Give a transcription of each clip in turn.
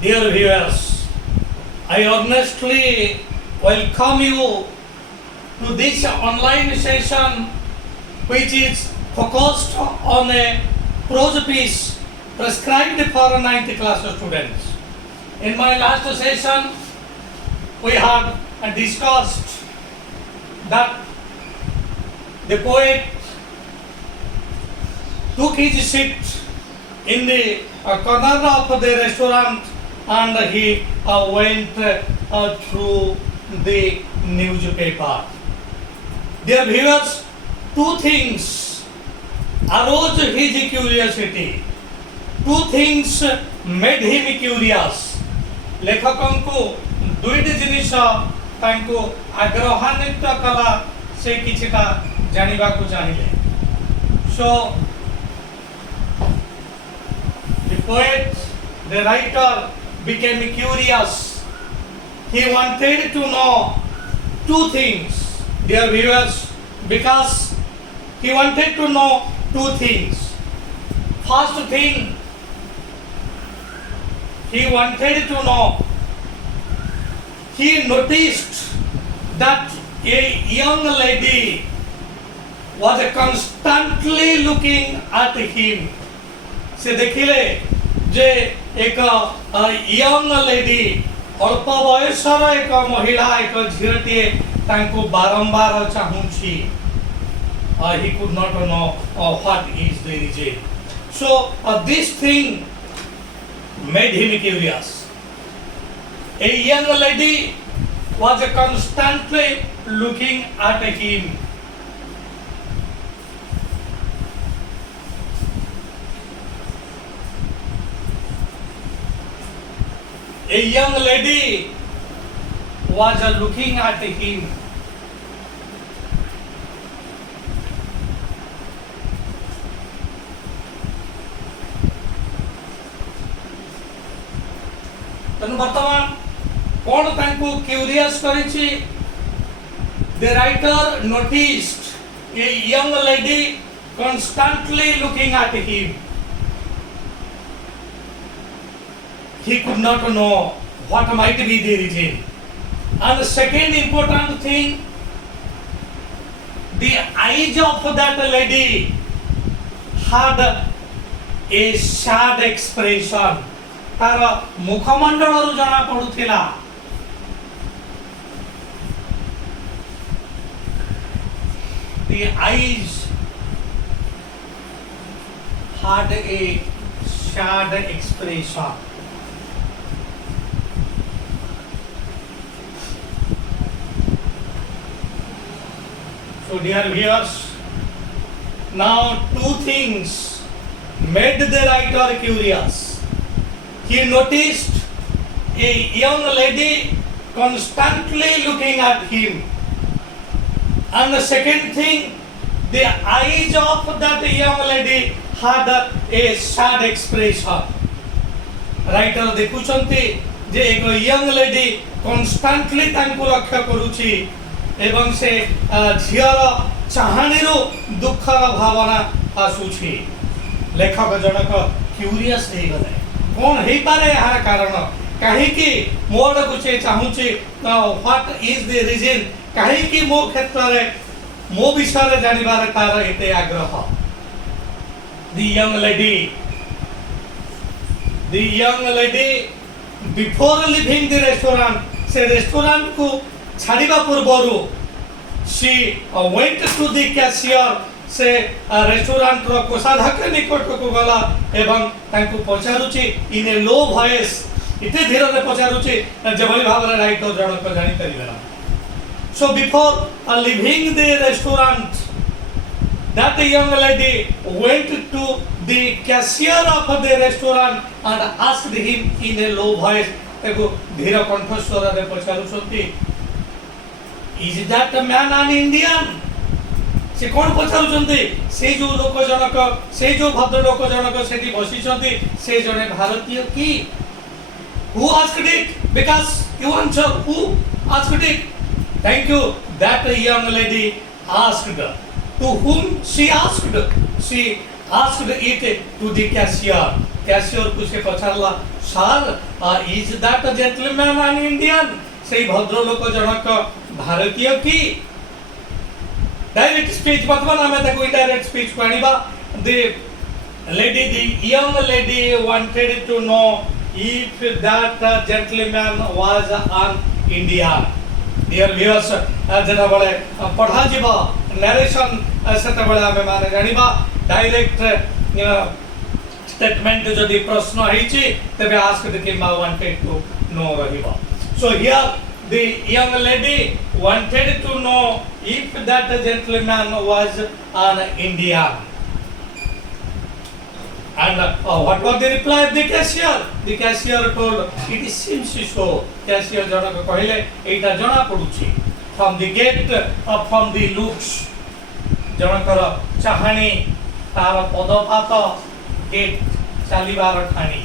Dear viewers, I earnestly welcome you to this online session which is focused on a prose piece prescribed for 9th class students. In my last session, we had discussed that the poet took his seat in the corner of the restaurant and he went through the newspaper. Dear viewers, two things aroused his curiosity. Two things made him curious. लेखकंकु दुईटी जिनिस तांको आग्रहान्वित कला से किछिटा जानिबा को चाहिए. So the poet, the writer became curious. He wanted to know two things, dear viewers, because he wanted to know two things. First thing, he wanted to know, he noticed that a young lady was constantly looking at him. से देखिले जे एक young lady अल्प बयसर एक महिला एक झीलटे तांको बारंबार चाहूची. He could not know what is the reason. So this thing made him curious. A young lady was constantly looking at him. A young lady was looking at him. तनु वर्तमान कौन तांको curious करिछि? The writer noticed a young lady constantly looking at him. He could not know what might be the reason. And the second important thing, the eyes of that lady had a sad expression. तार मुखमंडल जना पड़ुथिला. The eyes had a sad expression. So dear viewers, now two things made the writer curious. He noticed a young lady constantly looking at him. And the second thing, the eyes of that young lady had a sad expression. Writer देखुचंती जे एक young lady constantly तांको लक्ष्य करूची एवं से झियर चाहाणीरू दुखर भावना आसुची. लेखक जनक curious हे गले कौन हे पारे यार कारण कहीं की मोर कुछ चाहूची व्हाट इज द रीजन कहीं की मो क्षेत्र रे मो विषय रे जानिबार तार एते आग्रह. The young lady before leaving the restaurant, से रेस्टोरेंट को छाड़िबा पूर्वरु she went to the cashier, से रेस्टोरेंट रो कोषाध्यक्ष निकट को गला एवं तांको पचारुची इन ए लो वॉइस इते धीरे रे पचारुची जेभली भाबरे राइटर जनक जानि Paribela. So before leaving the restaurant, that young lady went to the cashier of the restaurant and asked him in a low voice, एको धीर कंठ स्वर रे पचारुछंती, is that a man an Indian? से कौन पचारुछंती? से जो लोक जनक से जो भद्र लोक जनक सेठी बसिछंती से जने भारतीय की? Who asked it? Because you answer, who asked it? Thank you. That young lady asked. To whom she asked? She asked it to the cashier. Cashier को से पचारला, sir, is that a gentleman an Indian? से भद्र लोक जनक भारतीय की? Direct speech बतवन हमें तक indirect speech पढ़ीबा. The young lady wanted to know if that gentleman was an Indian. Dear viewers, जेना बड़े पढ़ा जीवा narration सेते बड़े हमें माने जानिबा direct statement जदि प्रश्न होईची तबे asked किंबा wanted to know रहिबा. So here the young lady wanted to know if that gentleman was an Indian. And what was the reply of the cashier? The cashier told, it seems so. Cashier जनक कहले एटा जणा पडुची from the gate, from the looks. जनकर चाहाणी तार पदपात gate चालिबार ठाणी.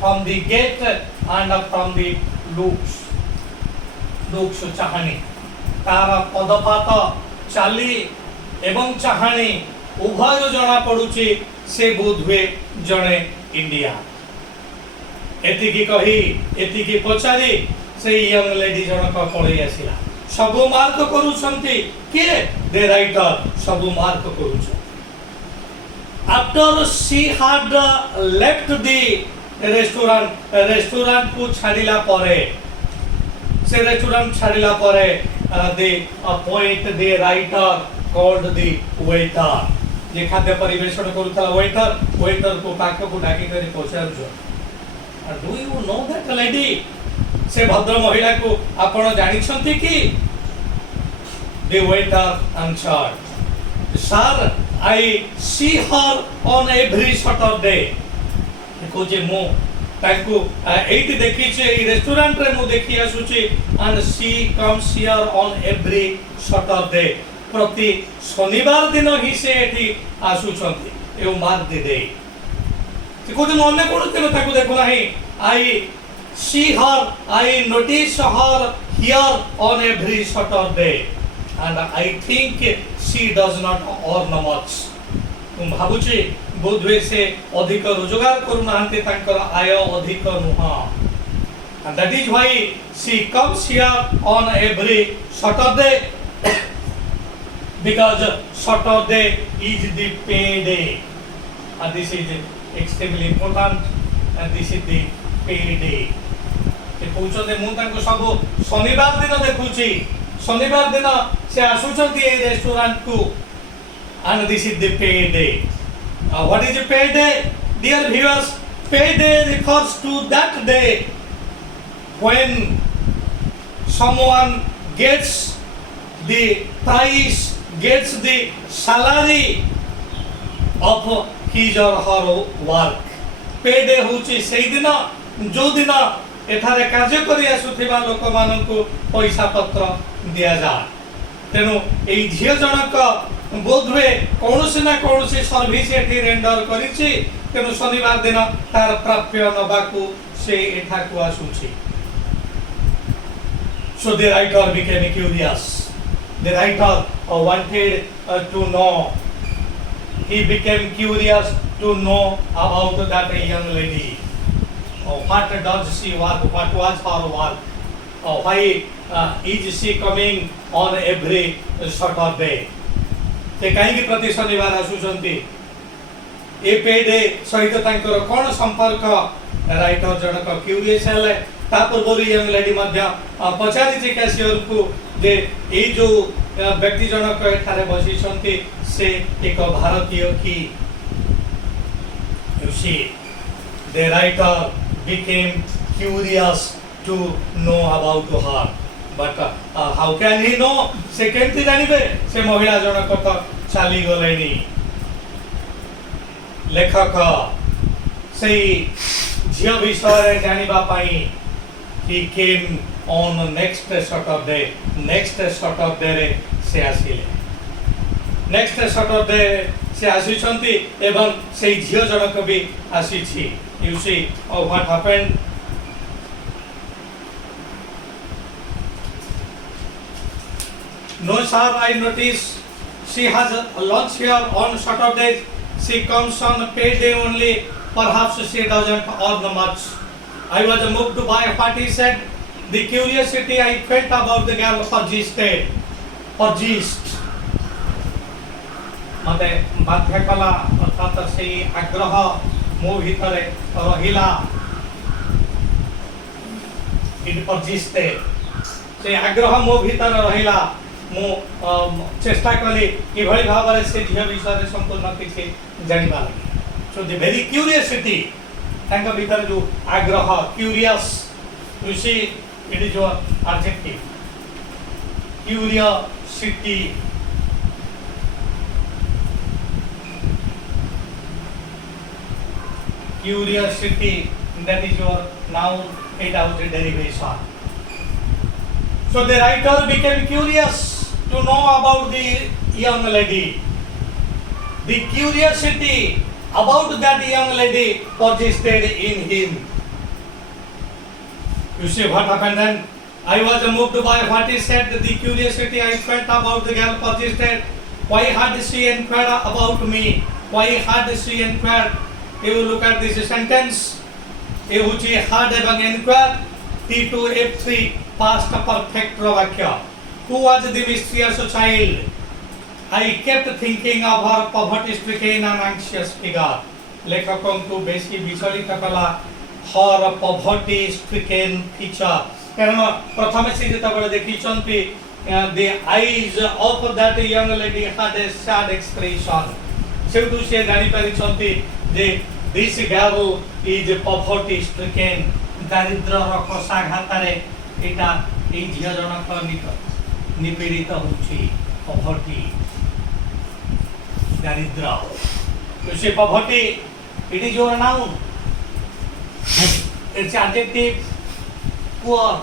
From the gate and from the looks. looks चाहाणी तार पदपात चाली एवं चाहाणी उभय जणा पडुची से बोधवे जणे इंडिया. एतिकी कही एतिकी पचारी से यंग लेडी जनक पळई आसिला. सबु मार्क करूछंती के दे राइटर सबु मार्क करूछ. After she had left the restaurant को छाडिला परे से रेस्टोरेंट छाडिला परे the appoint the writer called the waiter. जे खाद्य परिवेषण करूता वेटर को पाख को डाकी करी पचारुछ, do you know that lady? से भद्र महिला को आपण जानिछंती कि? The waiter answered, sir I see her on every Saturday. को जे मो ताको एटी देखि छे ए रेस्टोरेंट रे मो देखि आसुची and she comes here on every Saturday. प्रति शनिवार दिन ही से एठी आसुछंती एउ मार्क दे दे. से को जे मने कोन तेनो ताको देखो नाही. I see her, I notice her here on every Saturday and I think she does not earn much. तुम भाबुची बोधवे से अधिक रोजगार करू नाहंते, तांकर आय अधिक नुहा. And that is why she comes here on every Saturday, because Saturday is the payday, and this is extremely important, and this is the payday. से पूछते मु तांको सब शनिवार दिन देखुची, शनिवार दिन से आसुचंती ए रेस्टोरेंट को, and this is the payday. What is the payday? Dear viewers, payday refers to that day when someone gets the price, gets the salary of his or her work. Payday होची सेही दिन जो दिन एठारे कार्य करि आसुथिबा लोक माननकु पैसा पत्र दिया जा. तेनु एई झियो जनक बोधवे कोनोसी ना कोनोसी सर्विस एठी रेंडर करिछि. तेनु शनिवार दिन तार प्राप्य नबाकु से एठाकु आसुछि. So the writer became curious. The writer wanted to know. He became curious to know about that young lady. What does she work? What was her work? Why is she coming on every Saturday? से कहीं प्रति शनिवार आसुचंती. ए पेडे सहित तांकर कोन संपर्क? Writer जनक curious हेले. ता पूर्व यंग लेडी मध्य पचारी जे कैशियर को जे ए जो व्यक्ति जनक एठारे बसिछंती से एक भारतीय की. You see, the writer became curious to know about her, but how can he know? से केमती जानिबे? से महिला जनक तो चली गलेनी. लेखक से झियो विषय जानिबा पाई he came on next Saturday. Next Saturday रे से आसिले. Next Saturday से आसिछंती एवं से झियो जनक भी आसिछि. You see what happened? No sir, I notice she has a lunch here on Saturdays. She comes on payday only. Perhaps she doesn't earn much. I was moved by what he said. The curiosity I felt about the girl persisted. मते बाध्य कला अर्थात से आग्रह मो भितर रहिला it persisted से आग्रह मो भितर रहिला मो चेष्टा कली किभଳି भाବରେ से झियो विषय संपूर्ण किछि जानिबा सो द वेरी क्यूरियोसिटी तांका भीतर जो आग्रह curious you see it is your adjective curiosity curiosity, that is your noun, it has a derivation. So the writer became curious to know about the young lady. The curiosity about that young lady persisted in him. You see what happened then? I was moved by what he said. The curiosity I felt about the girl persisted. Why had she inquired about me? Why had she inquired? You look at this sentence. Which had এবং inquired. T2 F3 past perfect vakya. Who was the mysterious child? I kept thinking of her poverty-stricken and anxious figure. लेखकଙ୍କୁ ବେଶୀ ବିଚଳିତ କଲା her poverty-stricken feature. କାରଣ ପ୍ରଥମେ ସେ ଯେତେବେଳେ ଦେଖିଛନ୍ତି the eyes of that young lady had a sad expression. ସେଠୁ ସେ ଜାଣିପାରିଛନ୍ତି ଯେ this girl is poverty stricken. ଦାରିଦ୍ର୍ୟର କଷାଘାତରେ ଏଟା ଏଇ ଝିଅ ଜଣକ ନିପୀଡ଼ିତ ହେଉଛି poverty ଦାରିଦ୍ର୍ୟ. You see poverty, it is your noun. It's adjective. Poor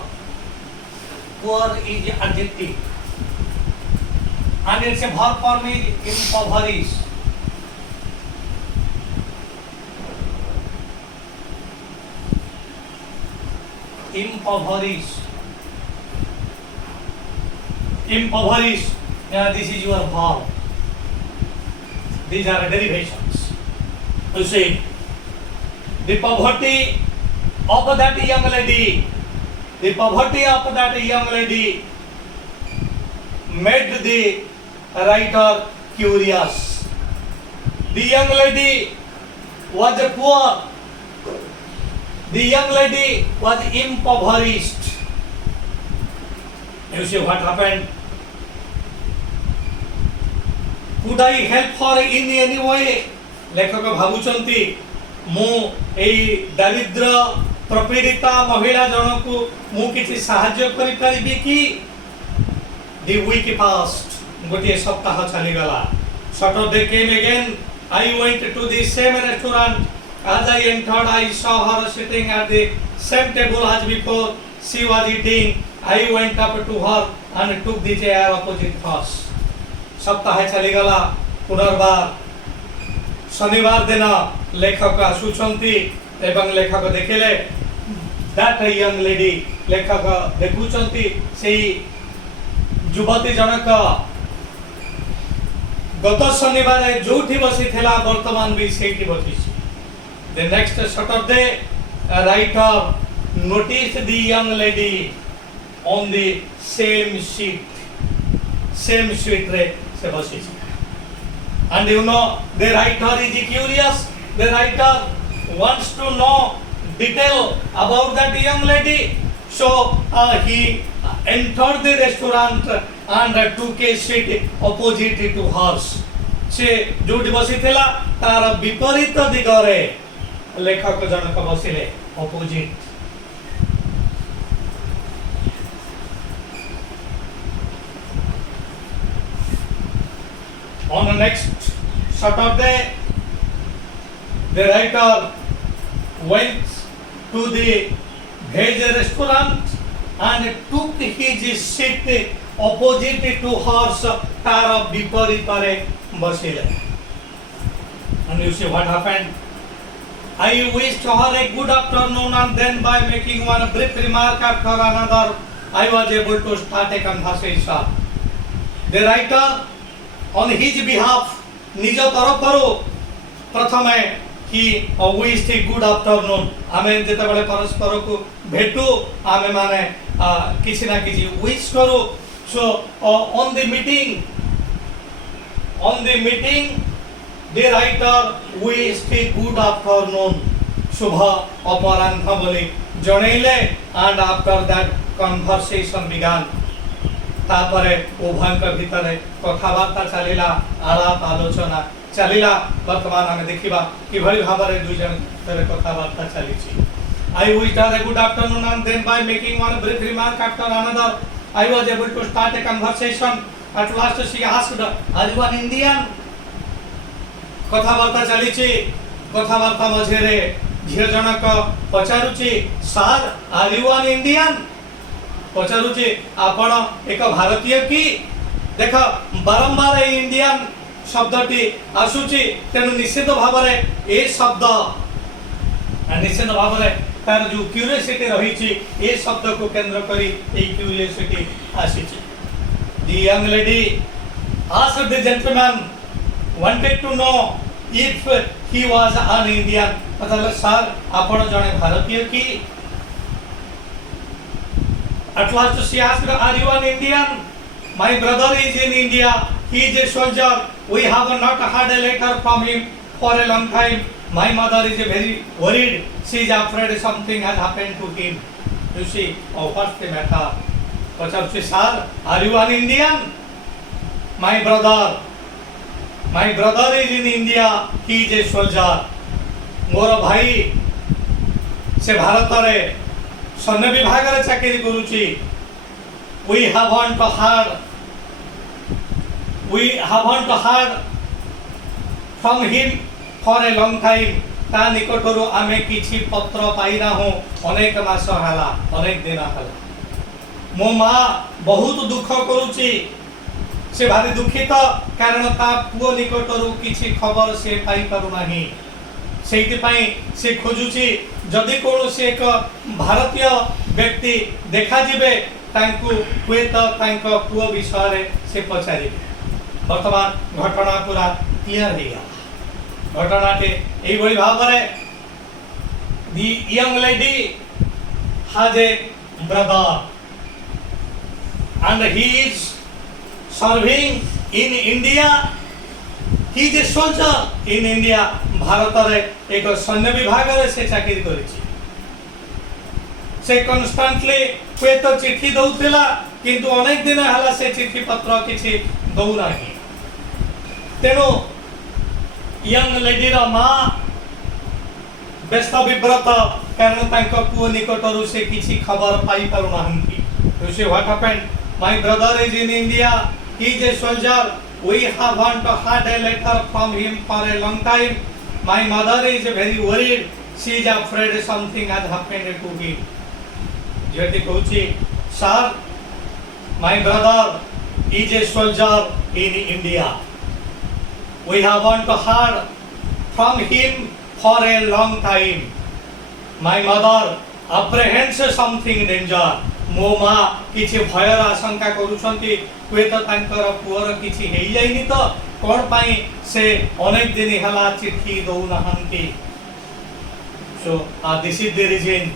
is adjective. And it's a verb form is impoverish. Impoverish. This is your verb. These are derivations. You see, the poverty of that young lady, made the writer curious. The young lady was poor. The young lady was impoverished. You see what happened? Could I help her in any way? लेखक भावुचंती मु एई दारिद्र्य प्रपीड़िता महिला जनकु मु किछि सहाय्य करि परिबि कि? The week passed. गोटे सप्ताह चली गला. Saturday came again. I went to the same restaurant. As I entered, I saw her sitting at the same table as before. She was eating. I went up to her and took the chair opposite hers. सप्ताह चली गला. पुनर्बार शनिवार दिन लेखक आसुचंती एवं लेखक देखिले that young lady लेखक देखुचंती सेही युवती जनक गत शनिवार जोठी बसी थिला वर्तमान भी सेठी बसिछि. The next Saturday, a writer noticed the young lady on the same seat रे से बसिछि. And you know, the writer is curious. The writer wants to know detail about that young lady. So he entered the restaurant and took a seat opposite to hers. से जोटी बसिथिला तार विपरीत दिगरे लेखक जनक बसिले opposite. On the next Saturday, the writer went to the veg restaurant and took his seat opposite to hers. तार विपरीतरे बसिले. And you see what happened? I wished her a good afternoon, and then by making one brief remark after another, I was able to start a conversation. The writer on his behalf निज तरफरु प्रथमे ही wish good afternoon आमे जेते बेले परस्पर को भेटू आमे माने किसी ना किसी विश करू so on the meeting the writer wish good afternoon शुभ अपराह्न बोली जणैले एंड आफ्टर दैट कन्वर्सेशन बिगान तापरे उभयक भितर कथबार्ता चलिला आलाप आलोचना चलिला वर्तमान आम देखा कि भाव में दुई जन कथबार्ता चली I wish her a good afternoon and then by making one brief remark after another I was able to start a conversation at last she asked are you an Indian कथबार्ता चली कथबार्ता मझे झील जनक पचारुची sir are you an Indian पचारुची आपण एक भारतीय कि देख बारंबार इंडियन शब्दटी आसुची तेणु निश्चित भाव में ए शब्द निश्चित भाव में तार जो क्यूरियोसिटी रही ए शब्द को केंद्र करी ए क्यूरियोसिटी आसीची the young lady asked the gentleman wanted to know if he was an Indian मतलब सर आपण जने भारतीय कि at last she asked are you an Indian my brother is in India he is a soldier we have not had a letter from him for a long time my mother is very worried she is afraid something has happened to him you see what's the matter pachar sir are you an Indian my brother is in India he is a soldier मोर भाई से भारत रे सैन्य विभाग रे चाकरी करूची we haven't heard from him for a long time ता निकटरू आमे किछि पत्र पाइना हो अनेक मास हला अनेक दिन हला मो माँ बहुत दुख करूची से भारी दुखित कारण ता पुओ निकटरू किछि खबर से पाई पारु नाही सेइतिपाई से खोजुची जदि कौनसी एक भारतीय व्यक्ति देखा जिबे तांकु हुए तो तांको पुओ विषय से पचारि वर्तमान घटना पूरा क्लियर हो गया घटनाटे एई भली भाव रे the young lady has a brother and he is serving in India he is a soldier in India भारत रे एक सैन्य विभाग रे से चाकरी करिछि से कन्स्टेंटली हुए तो चिट्ठी दउथिला किंतु अनेक दिन हला से चिट्ठी पत्र किछि दउ नाही तेनो यंग लेडी रा मां व्यस्त विव्रत कारण तांको पुओ निकटरू से किछि खबर पाई पारु नाहंती you see what happened my brother is in India he is a soldier we haven't had a letter from him for a long time my mother is very worried she is afraid something has happened to him jeti kochi sir my brother is a soldier in India we haven't heard from him for a long time my mother apprehends something danger मो माँ किसी भयर आशंका करुछंती हुए तो तांकर poor किसी हेई जाइनी तो कोन पाई से अनेक दिन हला चिट्ठी दउ नहंती so this is the reason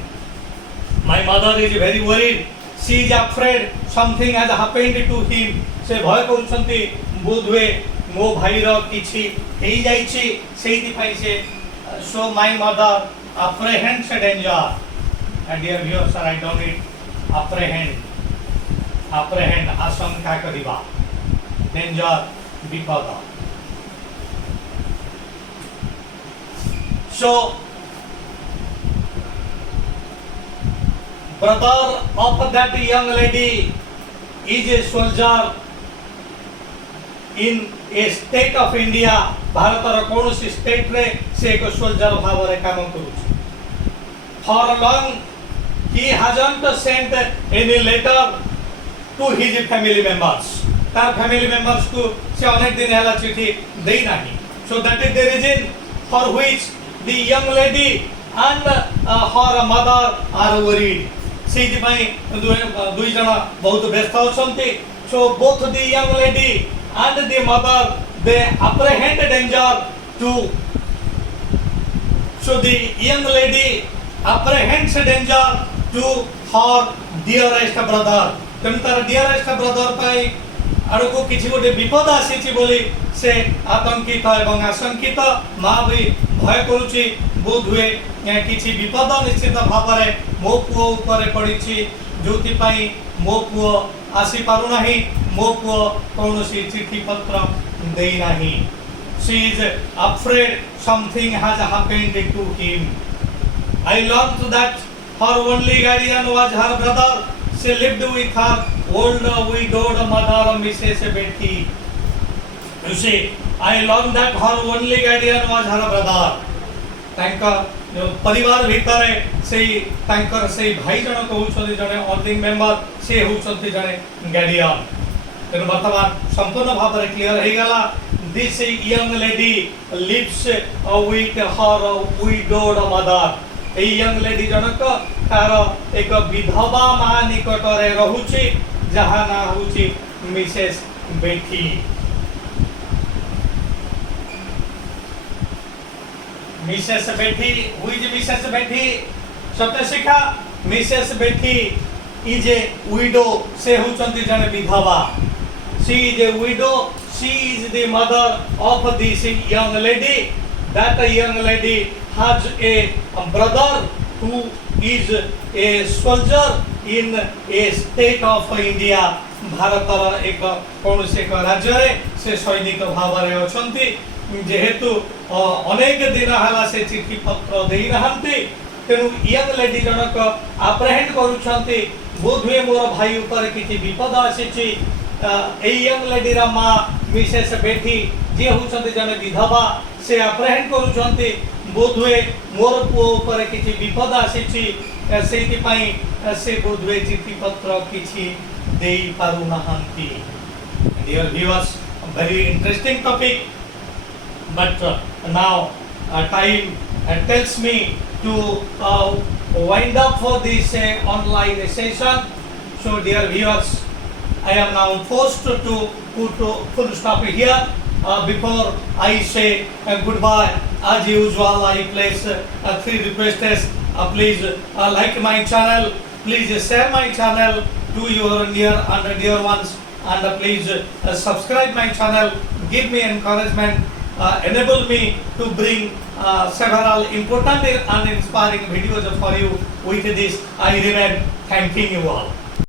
my mother is very worried she is afraid something has happened to him से भय करुछंती बोधवे मो भाई रो किछि हेई जाइछि सेहि पाई से so my mother apprehends danger and dear viewers sir I don't need apprehend आशंका करिबा डेंजर विपद so brother of that young lady is a soldier in a state of India Bharat रो कोनोसी स्टेट रे से एक सोल्जर भाव रे काम करू for long he hasn't sent any letter to his family members तार family members को से अनेक दिन हला चिट्ठी देई नाही so that is the reason for which the young lady and her mother are worried सेति पई दुई जना बहुत व्यस्त होछंती so both the young lady and the mother they apprehend danger to So the young lady apprehends danger to her dearest brother. तेणु तार dearest brother पाई आड़को किसी गोटे विपद आसी बोली से आतंकित एवं आशंकित माँ भी भय करुच्ची बोध हुए किसी विपद निश्चित भाव में मो पुओ ऊपर पड़ी जो मो पुओ आसी पारु नाही मो पुओ कौन चिठी पत्र दे नाही. She is afraid something has happened to him. I learned that her only guardian was her brother. She lived with her old widowed mother, Mrs. Betty. You see, I learned that her only guardian was her brother. परिवार भितर से भाई जनक होउछथि जने earning member से होउछथि जने guardian. तेणु बर्तमान संपूर्ण भाव में क्लियर हो गला. This young lady lives with her widowed mother. A young lady जनक तार एक विधवा मां निकट रे रहुछि जहा ना होछि मिसेस बेटी. मिसेस बेटी, who is मिसेस बेटी? सत्यशिखा. मिसेस बेटी इज ए widow. से होचंती जने विधवा. She is a widow. She is the mother of this young lady. That young lady has a brother who is a soldier in a state of India. Bharat एक कौन से राज्य से सैनिक भाव में अछंती जेहेतु अनेक दिन हला से चिठी पत्र देई नहंती. तेणु यंग लेडी जनक अप्रहेंड करूछंती बोध हुए मोर भाई ऊपर किछि विपद आसीछि. यंग लेडी रा मां मिसेस बेटी जे होचंती जने विधवा से अप्रहेंड करूछंती बोध हुए मोर पुओ ऊपर किछि विपद आसीछि सेति पई से बोध हुए चिठी पत्र किछि देई पारु नहंती. Dear viewers, very interesting topic, but now time tells me to wind up for this online session. So dear viewers, I am now forced to put full stop here. Before I say goodbye, as usual, I place 3 requests. Please like my channel, please share my channel to your near and dear ones, and please subscribe my channel, give me encouragement, enable me to bring several important and inspiring videos for you. With this, I remain thanking you all.